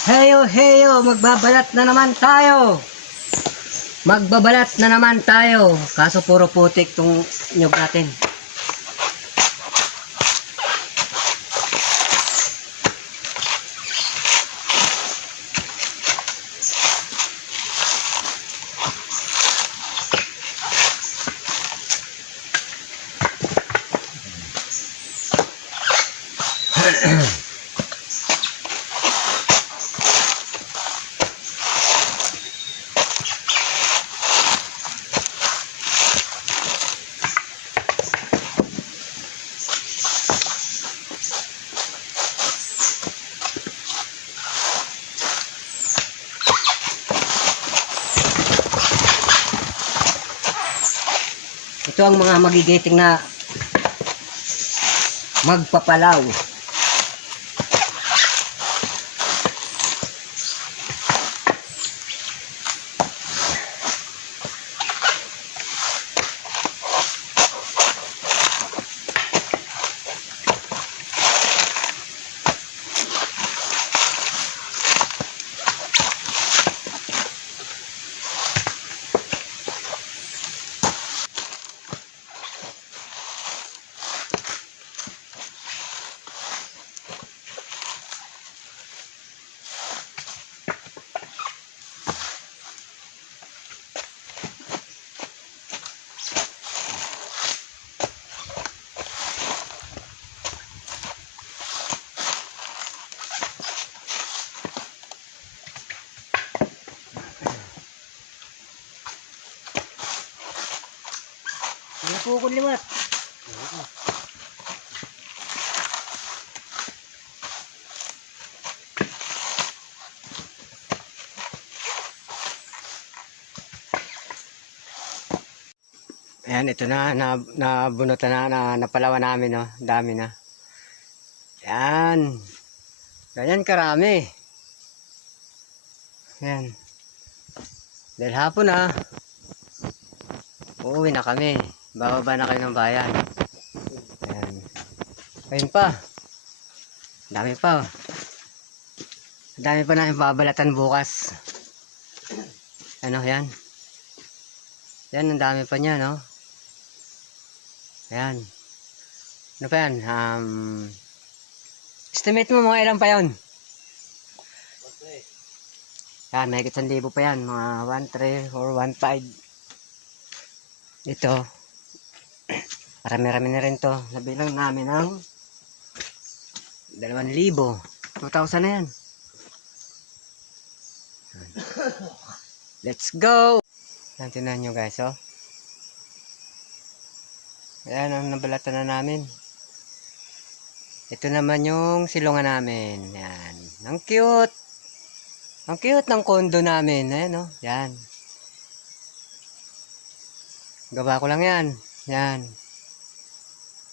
Heyo, heyo, magbabalat na naman tayo. Magbabalat na naman tayo. Kaso puro putik tong nyog natin. Ito ang mga magigiting na magpapalaw. Po ko liwat? Ayan, ito na, na, nabunutan na, na, napalawan namin, no? Dami na. Ayan. Ganyan karami. Ayan. Dahil hapon na, uuwi na kami. Bababa na kayo ng bayan. Ayan. Ayun pa. Dami pa. oh. Dami pa na babalatan bukas. Ano yan? Yan, ang dami pa niya, no? Ayan. Ano pa yan? Um, estimate mo mga ilan pa yon? Yan, may kitang libo pa yan. Mga 1.3 or 1.5. Ito. Marami-rami na rin to. Nabilang namin ng 2,000. 2,000 na yan. Let's go! Yan, tinan nyo guys, oh. Ayan, ang nabalatan na namin. Ito naman yung silungan namin. Yan. Ang cute! Ang cute ng kondo namin. Ayan, oh. Yan. Gawa ko lang yan. Yan.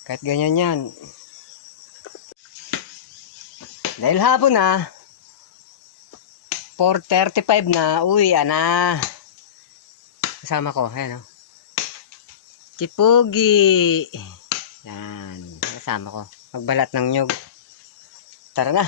Kahit ganyan yan. Dahil hapon na, 4.35 na, uwi na. Kasama ko, ayan o. Kipugi. Yan, kasama ko. Magbalat ng nyog. Tara na.